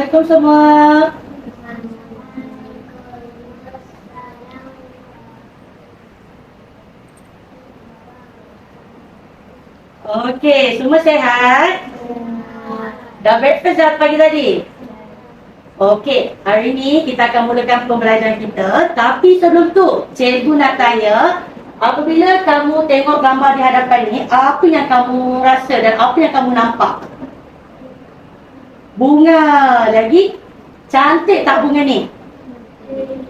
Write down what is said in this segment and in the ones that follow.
Assalamualaikum semua. Okey, semua sehat? Dah breakfast dah pagi tadi? Okey, hari ni kita akan mulakan pembelajaran kita. Tapi sebelum tu, cikgu nak tanya, apabila kamu tengok gambar di hadapan ni, apa yang kamu rasa dan apa yang kamu nampak? Bunga lagi. Cantik tak bunga ni?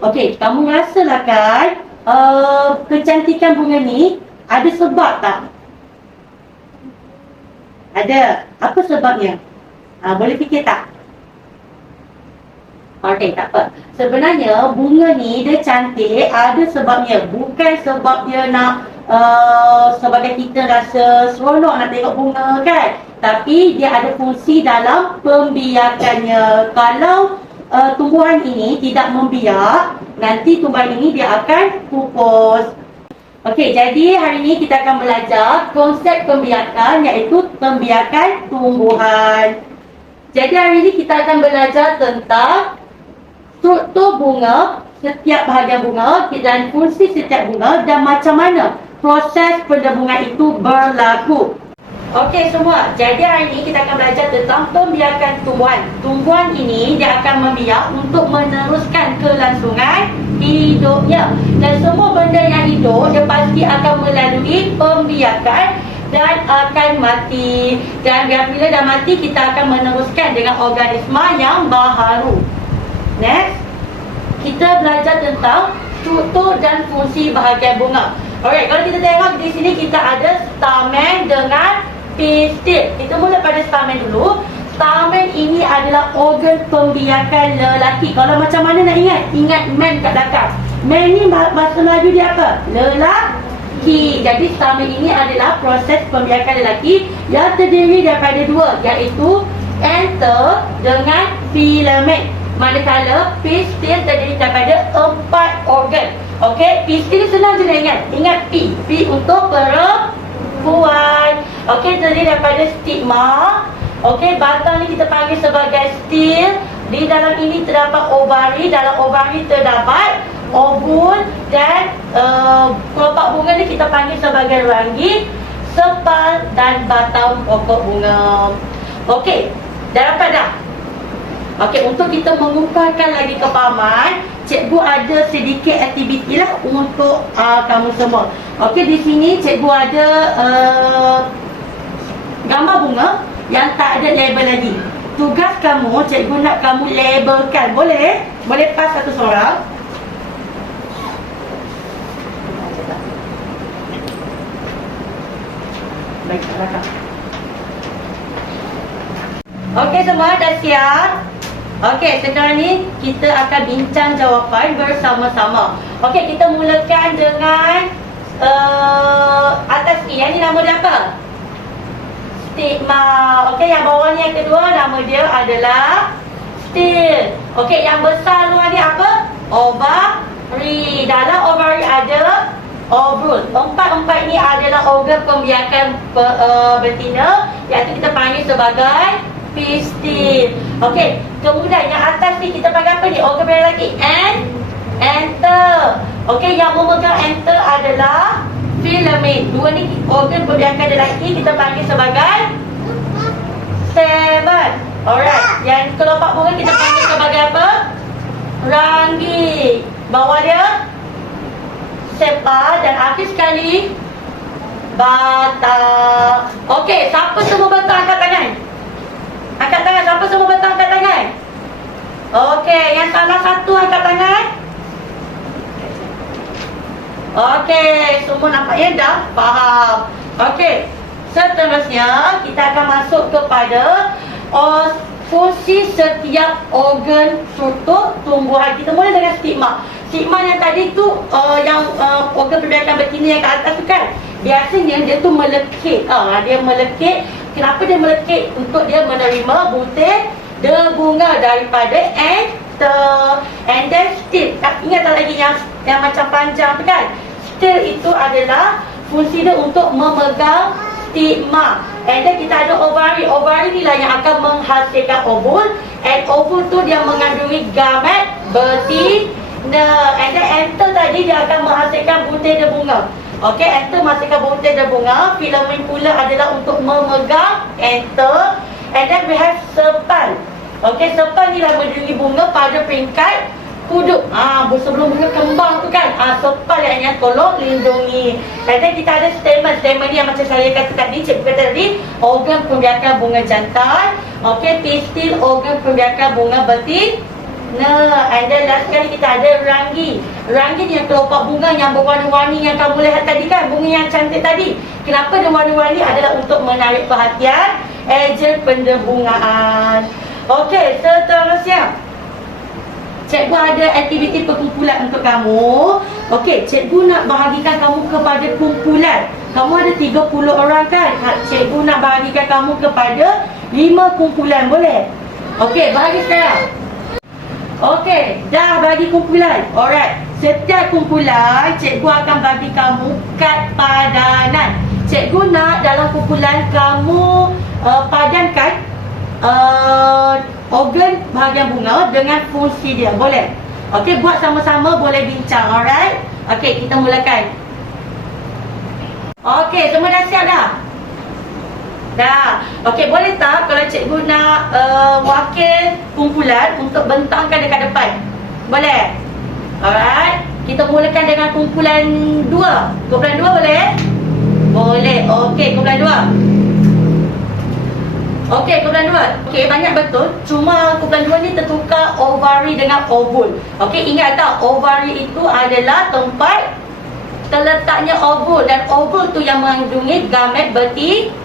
Okey, kamu rasalah kan kecantikan bunga ni ada sebab tak? Ada. Apa sebabnya? Boleh fikir tak? Okey, tak apa. Sebenarnya bunga ni dia cantik ada sebabnya. Bukan sebab dia nak sebagai kita rasa seronok nak tengok bunga kan. Tapi dia ada fungsi dalam pembiakannya. Kalau tumbuhan ini tidak membiak, nanti tumbuhan ini dia akan pupus. Okey, jadi hari ini kita akan belajar konsep pembiakan, iaitu pembiakan tumbuhan. Jadi hari ini kita akan belajar tentang struktur bunga, setiap bahagian bunga dan fungsi setiap bunga dan macam mana proses penderbungan itu berlaku. Okey semua, jadi hari ini kita akan belajar tentang pembiakan tumbuhan. Tumbuhan ini dia akan membiak untuk meneruskan kelangsungan hidupnya. Dan semua benda yang hidup dia pasti akan melalui pembiakan dan akan mati. Dan bila dah mati kita akan meneruskan dengan organisma yang baharu. Next, kita belajar tentang struktur dan fungsi bahagian bunga. Alright, kalau kita tengok di sini kita ada stamen dengan pistil. Kita mula pada stamen dulu. Stamen ini adalah organ pembiakan lelaki. Kalau macam mana nak ingat? Ingat man kat belakang. Man ni bahasa Melayu dia apa? Lelaki. Jadi stamen ini adalah proses pembiakan lelaki yang terdiri daripada dua, iaitu anther dengan filament. Manakala pistil terdiri daripada 4 organ. Okey, pistil senang je nak ingat. Ingat P. P untuk perempuan. Okey, terdiri daripada stigma. Okey, batang ni kita panggil sebagai stil. Di dalam ini terdapat ovari. Dalam ovari terdapat ovul. Dan kelopak bunga ni kita panggil sebagai ranggi, sepal dan batang pokok bunga. Okey, dah dapat dah? Okey, untuk kita mengumpulkan lagi kepahaman, cikgu ada sedikit aktiviti lah untuk kamu semua. Okey, di sini cikgu ada gambar bunga yang tak ada label lagi. Tugas kamu, cikgu nak kamu labelkan. Boleh? Boleh pas satu seorang. Baik, belakang. Okey, semua dah siap? Okey, sekarang ni kita akan bincang jawapan bersama-sama. Okey, kita mulakan dengan atas ni. Yang ni nama dia apa? Stigma. Okey, yang bawah ni yang kedua nama dia adalah stil. Okey, yang besar luar ni apa? Ovari. Dalam ovari ada ovul. Empat ni adalah organ pembiakan betina, iaitu kita panggil sebagai pistil. Okey, kemudian yang atas ni kita panggil apa ni? Organ yang lagi anther. Okey, yang memegang anther adalah filament. Dua ni organ pembiakan lelaki kita panggil sebagai stamen. Alright, yang kelopak bunga kita panggil sebagai apa? Ranggi. Bawah dia sepal dan akhir sekali batang. Okey, siapa semua batang angkat tangan? Angkat tangan, siapa semua batang angkat tangan? Okey, yang salah satu angkat tangan. Okey, semua nampaknya dah faham. Okey, seterusnya kita akan masuk kepada fungsi setiap organ struktur tumbuhan. Kita mula dengan stigma. Stigma yang tadi tu yang organ pembiakan betina yang kat atas tu kan, biasanya dia tu melekit. Dia melekit. Kenapa dia melekit? Untuk dia menerima butir debunga daripada anther. And then stil. Ingat tak lagi yang macam panjang tu kan? Stil itu adalah fungsi dia untuk memegang stigma. And then kita ada ovari. Ovari ni lah yang akan menghasilkan ovul. And ovul tu dia mengandungi gamet, betina. And then anther tadi dia akan menghasilkan butir dan bunga. Okey, anther menghasilkan butir dan bunga. Filamen pula adalah untuk memegang anther. And then we have sepal. Okey, sepal ni lah melindungi bunga pada peringkat kuduk. Sebelum bunga kembang tu kan. Sepal yang tolong lindungi. And then kita ada stamen. Stamen ni yang macam saya kata tadi, cikgu kata tadi, organ pembiakan bunga jantan. Okey, pistil organ pembiakan bunga betina. And then last sekali kita ada ranggi. Ranggi ni yang kelopak bunga yang berwarna-warni yang kamu lihat tadi kan, bunga yang cantik tadi. Kenapa dia warna-warni? Adalah untuk menarik perhatian ejen pendebungaan. Okey, seterusnya cikgu ada aktiviti perkumpulan untuk kamu. Okey, cikgu nak bahagikan kamu kepada kumpulan. Kamu ada 30 orang kan? Cikgu nak bahagikan kamu kepada 5 kumpulan, boleh? Okey, bahagi sekarang. Okey, dah bagi kumpulan. Alright, setiap kumpulan cikgu akan bagi kamu kad padanan. Cikgu nak dalam kumpulan kamu padankan organ bahagian bunga dengan fungsi dia. Boleh? Okey, buat sama-sama, boleh bincang. Alright? Okey, kita mulakan. Okey, semua dah siap dah? Dah. Okey, boleh tak kalau cikgu nak wakil kumpulan untuk bentangkan dekat depan? Boleh? Alright. Kita mulakan dengan kumpulan 2. Kumpulan 2 boleh? Boleh. Okey, kumpulan 2. Okey, kumpulan 2. Okey, banyak betul. Cuma kumpulan 2 ni tertukar ovari dengan ovul. Okey, ingat tak, ovari itu adalah tempat terletaknya ovul. Dan ovul tu yang mengandungi gamet betina.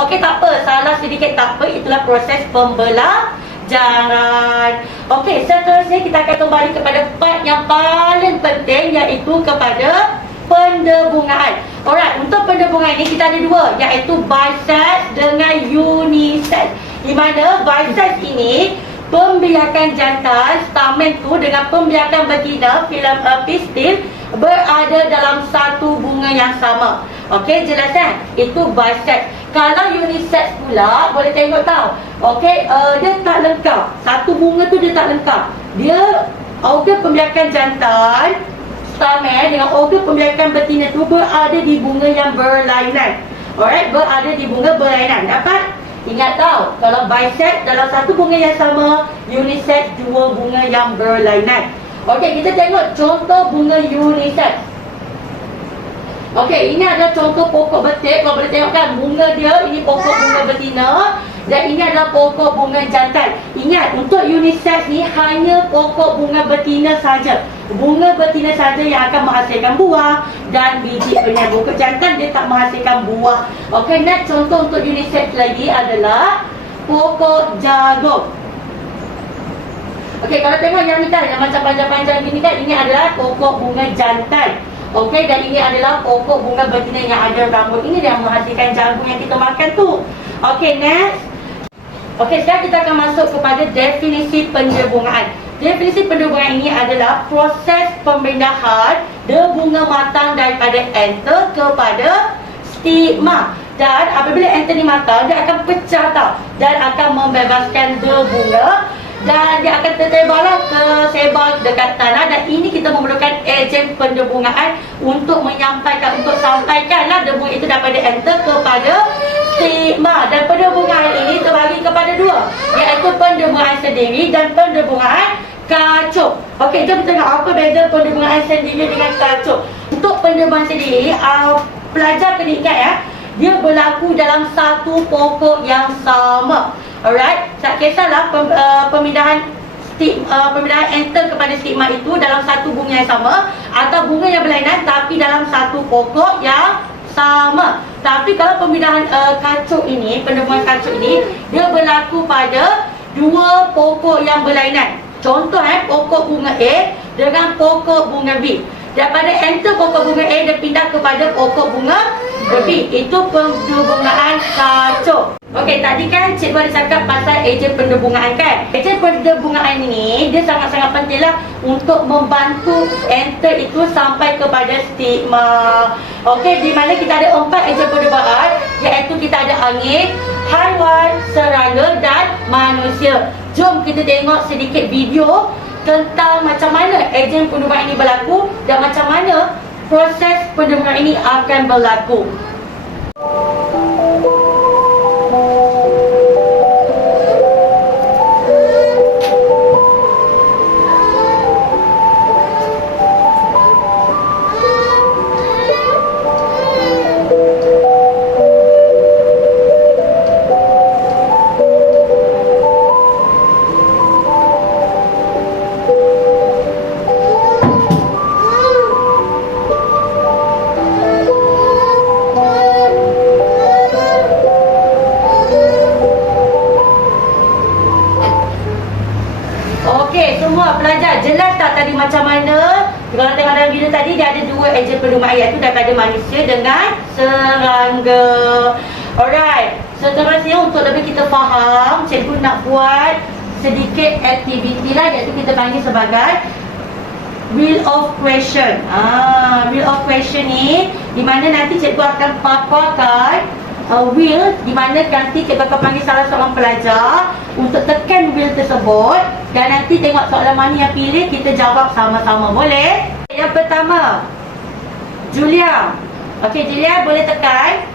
Okey, tak apa, salah sedikit tak apa, itulah proses pembelajaran. Okey, seterusnya kita akan kembali kepada part yang paling penting, iaitu kepada pendebungaan. Alright, untuk pendebungaan ini kita ada 2, iaitu bisex dengan unisex. Di mana bisex ini pembiakan jantan stamen tu dengan pembiakan betina pistil berada dalam satu bunga yang sama. Okey, jelas kan? Itu bisex. Kalau unisex pula, boleh tengok tau. Okey, dia tak lengkap. Satu bunga tu dia tak lengkap. Dia organ pembiakan jantan stamen dengan organ pembiakan betina tu berada di bunga yang berlainan. Alright, berada di bunga berlainan. Dapat? Ingat tau, kalau bisex dalam satu bunga yang sama, unisex 2 bunga yang berlainan. Okey, kita tengok contoh bunga unisex. Okey, ini adalah contoh pokok betik. Kau boleh tengok kan, bunga dia, ini pokok bunga betina. Dan ini adalah pokok bunga jantan. Ingat, untuk unisex ni hanya pokok bunga betina saja. Bunga betina saja yang akan menghasilkan buah dan biji penyambung. Pokok jantan dia tak menghasilkan buah. Okey, next contoh untuk unisex lagi adalah pokok jagung. Okey, kalau tengok yang ni kan, yang macam panjang-panjang gini kan, ini adalah pokok bunga jantan. Okey, dan ini adalah pokok bunga betina yang ada rambut. Ini yang menghasilkan jagung yang kita makan tu. Okey, next. Okey, sekarang kita akan masuk kepada definisi pendebungaan. Definisi pendebungaan ini adalah proses pemindahan debunga matang daripada anther kepada stigma. Dan apabila anther ni matang, dia akan pecah tau, dan akan membebaskan debunga. Dan dia akan tersebarlah, tersebar dekat tanah. Dan ini kita memerlukan ejen pendebungaan untuk sampaikanlah debu itu daripada anther kepada stigma. Dan pendebungaan ini terbagi kepada 2, iaitu pendebungaan sendiri dan pendebungaan kacuk. Okey, jom kita tengok apa beza pendebungaan sendiri dengan kacuk. Untuk pendebungaan sendiri, pelajar kena ingat ya, dia berlaku dalam satu pokok yang sama. Alright, tak kisahlah pemindahan anther kepada stigma itu dalam satu bunga yang sama atau bunga yang berlainan tapi dalam satu pokok yang sama. Tapi kalau pemindahan kacuk ini, pendebungan kacuk ini, dia berlaku pada 2 pokok yang berlainan. Contoh pokok bunga A dengan pokok bunga B. Daripada anther pokok bunga A dia pindah kepada pokok bunga B. Itu pendebungaan kacuk. Okey, tadi kan cikgu ada cakap pasal ejen penderbungaan kan. Ejen penderbungaan ini dia sangat-sangat penting lah untuk membantu enter itu sampai kepada stigma. Okey, di mana kita ada 4 ejen penderbungaan, iaitu kita ada angin, haiwan, serangga dan manusia. Jom kita tengok sedikit video tentang macam mana ejen penderbungaan ini berlaku dan macam mana proses penderbungaan ini akan berlaku. Okey, semua pelajar jelas tak tadi macam mana? Kalau tengok dalam video tadi dia ada 2 ejen penderbungaan, iaitu daripada manusia dengan serangga. Alright, seterusnya untuk lebih kita faham, cikgu nak buat sedikit aktiviti lah, iaitu kita panggil sebagai wheel of question. Wheel of question ni di mana nanti cikgu akan paparkan wheel, di mana nanti cikgu akan panggil salah seorang pelajar untuk tekan wheel tersebut dan nanti tengok soalan mana yang pilih, kita jawab sama-sama. Boleh? Yang pertama, Julia. Okey, Julia boleh tekan.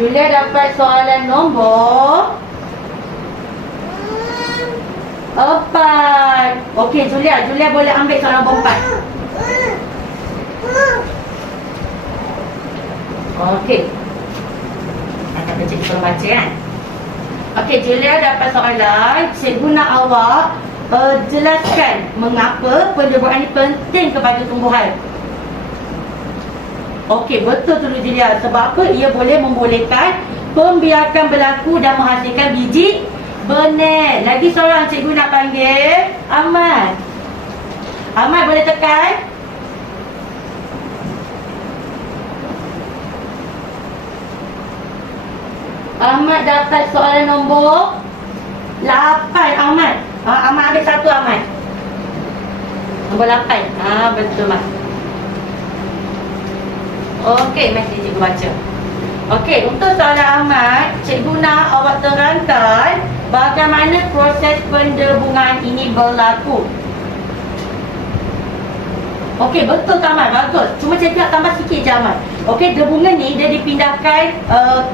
Julia dapat soalan nombor 4. Okey, Julia boleh ambil soalan nombor 4. Okey. Akan cikgu tolong baca kan. Okey, Julia dapat soalan. Cikgu nak awak jelaskan mengapa penderbungaan ini penting kepada tumbuhan. Okey, betul tu Julia. Sebab apa? Ia boleh membolehkan pembiakan berlaku dan menghasilkan biji benih. Lagi seorang cikgu nak panggil Ahmad. Ahmad boleh tekan. Ahmad dapat soalan nombor 8. Ahmad. Ahmad ambil satu, Ahmad. Nombor 8. Betul, Mak. Okey, mesti cikgu baca. Okey, untuk soalan Ahmad, cikgu nak awak terangkan bagaimana proses penderbungaan ini berlaku. Okey, betul Ahmad, bagus. Cuma cikgu nak tambah sikit je, Ahmad. Okey, derbungan ni dia dipindahkan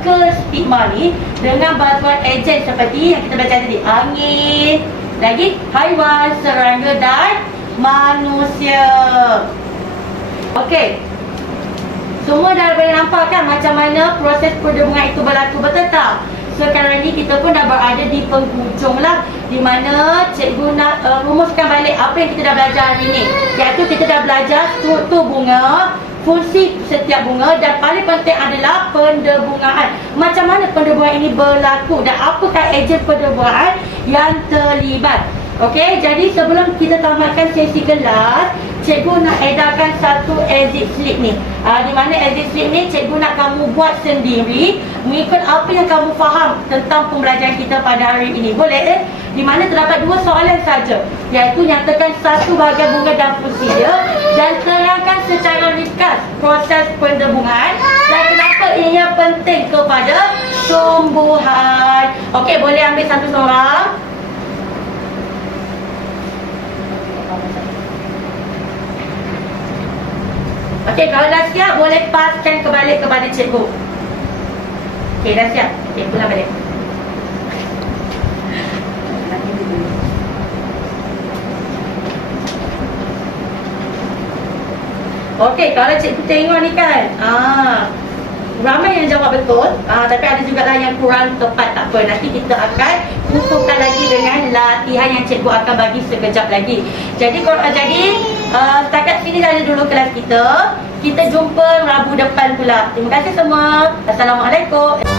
ke stigma ni dengan bantuan ejen seperti yang kita belajar tadi. Angin, lagi haiwan, serangga dan manusia. Okey, semua dah boleh nampak kan macam mana proses penderbungan itu berlaku, betul tak? Sekarang ni kita pun dah berada di penghujung lah, di mana cikgu nak rumuskan balik apa yang kita dah belajar hari ni, iaitu kita dah belajar struktur bunga, fungsi setiap bunga dan paling penting adalah penderbungaan. Macam mana penderbungaan ini berlaku dan apakah ejen penderbungaan yang terlibat. Okey, jadi sebelum kita tamatkan sesi kelas, cikgu nak edarkan satu exit slip ni. Di mana exit slip ni cikgu nak kamu buat sendiri mengikut apa yang kamu faham tentang pembelajaran kita pada hari ini. Boleh? Di mana terdapat 2 soalan saja, iaitu nyatakan satu bahagian bunga dan fungsi dia dan terangkan secara ringkas proses penderbungaan dan kenapa ianya penting kepada tumbuhan. Okey, boleh ambil satu seorang. Okey, kalau dah siap boleh paskan kembali kepada cikgu. Okey, dah siap. Okey, pulang balik. Okey, kalau cikgu tengok ni kan, ramai yang jawab betul, tapi ada juga lah yang kurang tepat. Tak apa, nanti kita akan utuhkan lagi dengan latihan yang cikgu akan bagi sekejap lagi. Jadi setakat sini saja dulu kelas kita. Kita jumpa Rabu depan pula. Terima kasih semua. Assalamualaikum.